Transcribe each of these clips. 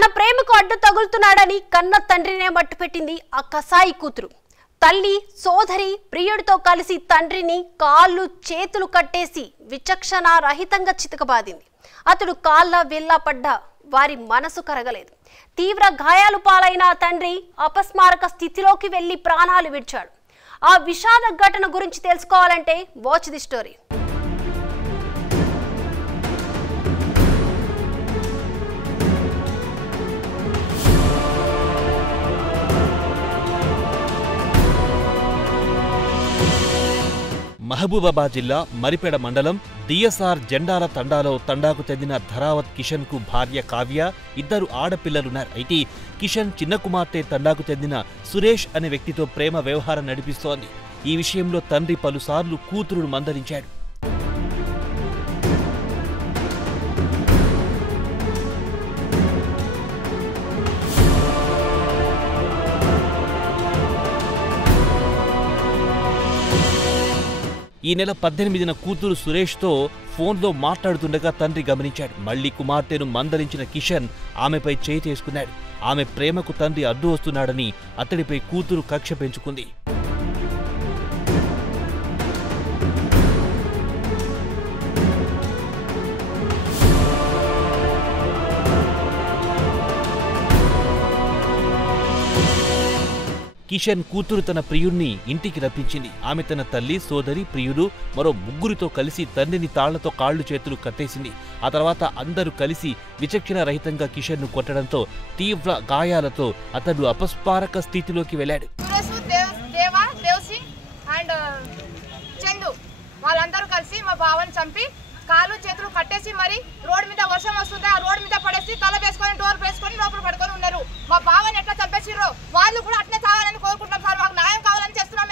తన ప్రేమకు అడ్డు తగులుతున్నాడని కన్న తండ్రినే మట్టుపెట్టింది ఆ కసాయి కూతురు. తల్లి సోదరి ప్రియుడితో కలిసి తండ్రిని కాళ్ళు చేతులు కట్టేసి విచక్షణ రహితంగా చితకబాదింది. అతడు కాళ్ళ వెళ్ళా పడ్డా వారి మనసు కరగలేదు. తీవ్ర గాయాలు పాలైన తండ్రి అపస్మారక స్థితిలోకి వెళ్లి ప్రాణాలు విడిచాడు. ఆ విషాద ఘటన గురించి తెలుసుకోవాలంటే వాచ్ ది స్టోరీ. మహబూబాబాద్ జిల్లా మరిపెడ మండలం డిఎస్ఆర్ జెండాల తండాలో తండాకు చెందిన ధరావత్ కిషన్ కు భార్య కావ్య, ఇద్దరు ఆడపిల్లలున్నారు. అయితే కిషన్ చిన్న కుమార్తె తండాకు చెందిన సురేష్ అనే వ్యక్తితో ప్రేమ వ్యవహారం నడిపిస్తోంది. ఈ విషయంలో తండ్రి పలుసార్లు కూతురును మందలించాడు. ఈ నెల 18న కూతురు సురేష్తో ఫోన్లో మాట్లాడుతుండగా తండ్రి గమనించాడు. మళ్లీ కుమార్తెను మందలించిన కిషన్ ఆమెపై చేయి చేసుకున్నాడు. ఆమె ప్రేమకు తండ్రి అడ్డు వస్తున్నాడని అతడిపై కూతురు కక్ష పెంచుకుంది. కిషన్ కూతురు తన ప్రియుణ్ణి ఇంటికి రప్పించింది. ఆమె తన తల్లి, సోదరి, ప్రియుడు మరో ముగ్గురితో కలిసి తండ్రిని తాళ్లతో కాళ్లు చేతులు కట్టేసింది. ఆ తర్వాత అందరూ కలిసి విచక్షణ రహితంగా కిషన్ ను కొట్టడంతో తీవ్ర గాయాలతో అతడు అపస్మారక స్థితిలోకి వెళ్లాడు. వాళ్ళందరూ కలిసి మా బావని చంపి కాళ్ళు చేతులు కట్టేసి మరి రోడ్డు మీద వర్షం వస్తుంది ఆ రోడ్డు మీద పడేసి తల వేసుకొని డోర్ వేసుకొని లోపల పడుకొని ఉన్నారు. మా బావని ఎట్లా చంపేసిర్రో వాళ్ళు కూడా అట్నే చావాలని కోరుకుంటున్నాం సార్. మాకు న్యాయం కావాలని చేస్తున్నాం.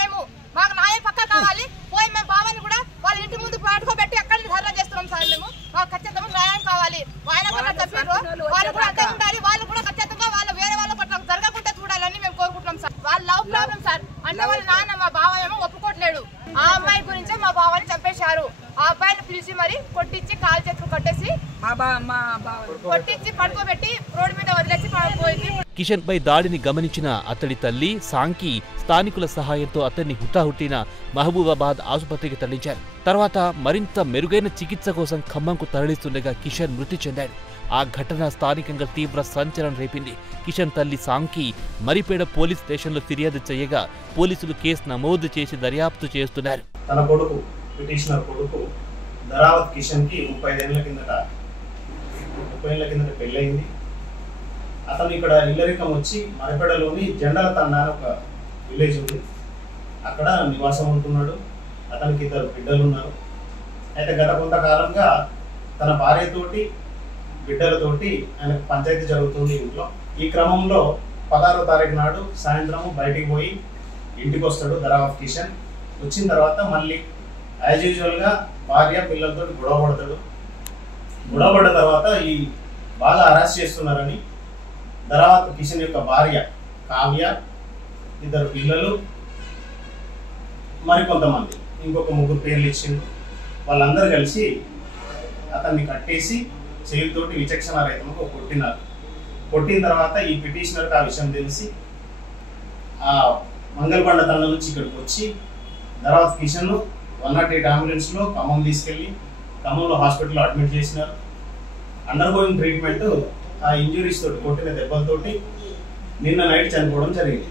మాకు న్యాయం పక్కా కావాలి. పోయి మేము బావని కూడా వాళ్ళ ఇంటి ముందు పట్టుకోబెట్టి అక్కడ ధర్నా చేస్తున్నాం సార్. మాకు ఖచ్చితంగా న్యాయం కావాలి. ఆయన కూడా చంపారు, వాళ్ళు కూడా అంతే ఉండాలి. వాళ్ళు కూడా ఖచ్చితంగా వాళ్ళ వేరే వాళ్ళ పట్ల జరగకుండా చూడాలని మేము కోరుకుంటున్నాం సార్. వాళ్ళ లవ్ ప్రాబ్లం సార్. అంటే వాళ్ళ నాన్న మా బావ ఏమో ఒప్పుకోవట్లేడు. ఆ అమ్మాయి గురించే మా బావని చంపేశారు. ఆ అబ్బాయిని పిలిచి మరి కొట్టించి కాలు చేతులు కట్టేసి కొట్టించి పడుకోబెట్టి రోడ్డు మీద వదిలేసి పోయింది. కిషన్ పై దాడిని గమనించిన అతడి తల్లి సాంకి స్థానికుల సహాయంతో అతన్ని హుటాహుట్టిన మహబూబాబాద్ ఆసుపత్రికి తరలించారు. తర్వాత మరింత మెరుగైన చికిత్స కోసం ఖమ్మంకు తరలిస్తుండగా కిషన్ మృతి చెందాడు. ఆ ఘటన స్థానికంగా తీవ్ర సంచలనం రేపింది. కిషన్ తల్లి సాంకి మరిపేడ పోలీస్ స్టేషన్లో ఫిర్యాదు చేయగా పోలీసులు కేసు నమోదు చేసి దర్యాప్తు చేస్తున్నారు. తన కొడుకు పిటిషనర్ కొడుకు ధరావత్ కిషన్ కి 35 ఏళ్ల కిందట పెళ్ళయింది. అతను ఇక్కడ ఇల్లరికం వచ్చి మరిపేడలోని జెండాల తండా అని ఒక విలేజ్ ఉంది, అక్కడ నివాసం ఉంటున్నాడు. అతనికి 2 బిడ్డలు ఉన్నారు. అయితే గత కొంతకాలంగా తన భార్యతోటి బిడ్డలతోటి ఆయనకు పంచాయతీ జరుగుతుంది ఇంట్లో. ఈ క్రమంలో 16వ తారీఖు నాడు సాయంత్రం బయటికి పోయి ఇంటికి వస్తాడు ధరావత్ కిషన్. వచ్చిన తర్వాత మళ్ళీ యాజ్ యూజువల్గా భార్య పిల్లలతో గొడవ పడతాడు. గొడవ పడ్డ తర్వాత ఈ బాగా అరెస్ట్ చేస్తున్నారని ధరావత్ కిషన్ యొక్క భార్య కావ్య, 2 పిల్లలు, మరికొంతమంది ఇంకొక 3 పేర్లు ఇచ్చింది. వాళ్ళందరూ కలిసి అతన్ని కట్టేసి చేతితోటి విచక్షణ రహితంగా కొట్టినారు. కొట్టిన తర్వాత ఈ పిటిషనర్కి ఆ విషయం తెలిసి ఆ మంగళబండ తండ నుంచి ఇక్కడికి వచ్చి ధరావత్ కిషన్ 108 అంబులెన్స్లో ఖమ్మం తీసుకెళ్ళి ఖమ్మంలో హాస్పిటల్లో అడ్మిట్ చేసినారు. Under going treatment. ఆ ఇంజురీస్ తోటి, కొట్టిన దెబ్బలతోటి నిన్న నైట్ చనిపోవడం జరిగింది.